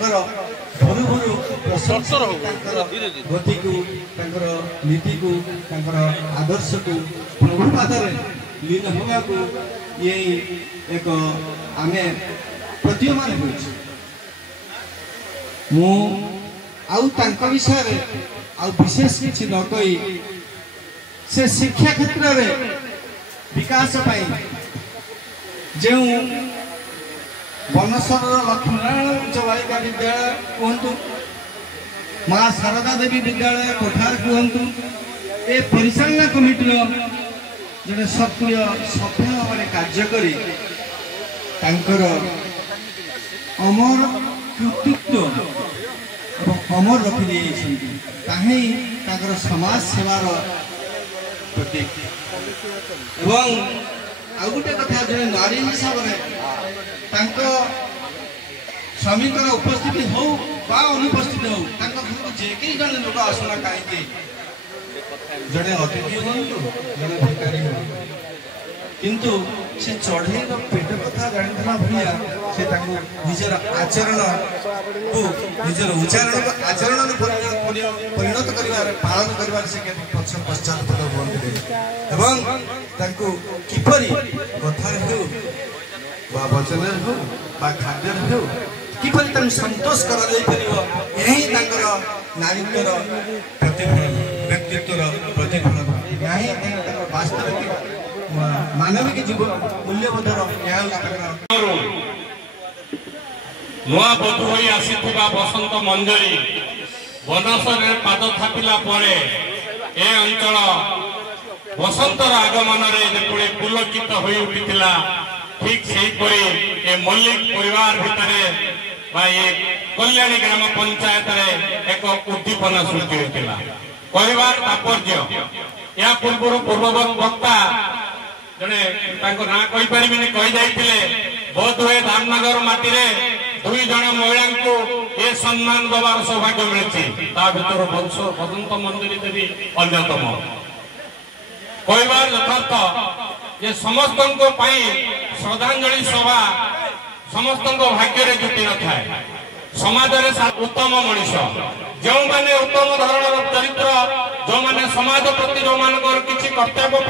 भरु भरु प्रशंसा गति को नीति को आदर्श को प्रभु पादरे लीन होगा को ये एक आमे प्रतीयमान होइछ मु आउ तांका विषय रे आउ विशेष किछि न कहि से शिक्षा क्षेत्र रे विकास पाई जो बनसर लक्ष्मीनारायण उच्च बालिका विद्यालय कहतु माँ शारदा देवी विद्यालय कोठार कहतु ए परिचालना कमिटीर जड़े सक्रिय सभ्य भाव कार्य करी अमर कृतित्व अमर रखी समाज सेवार प्रतीक एवं आउ गोटे कथा जो नारी हिसाब से स्वामी उपस्थिति हो बा अनुपस्थिति हो जेकि जन लोक आसना कहीं जड़े अतिथि हूँ जड़े भिकारी हूँ किंतु से चढ़ई पेट कथा जाता भाया से निजर आचरण को निजर उच्चारण को आचरण परिणत कर पालन कर पश्चात बनते किपरि कथार हो वचन हो खाद्य हो किपरि संतोष कर यही नारीत्वर प्रतिफलन व्यक्तित्व प्रतिफलन यही वास्तविक मानविक जीवन मूल्यबोधर नुआ बधु होई आसीथिबा बसंत मंजरी बनसरे पाद थापिला परे ए अंचल बसंतर आगमन रे पुलकित होई उठिथिला ठीक सेही परे ए मल्लिक परिवार भितरे ये कल्याणी ग्राम पंचायत रे एक उद्दीपना सृष्टि होइतिला कहबार तात्पर्य या पूर्व पूर्ववत वक्ता जने ना कही पारिबिनी कही जाइथिले बहुत हुए धामनगर माटी रे दुई जन महिला को ए सम्मान दबार सौभाग्य मिली ता भीतर बसंत मंजरी देवी अन्यतम कहबार यथार्थ जे समस्त श्रद्धांजलि सभा समस्त भाग्य रे जुटी न थाए समाज उत्तम मनीष जो माने उत्तम धरण चरित्र जो माने समाज प्रति जो मान किसी कर्तव्य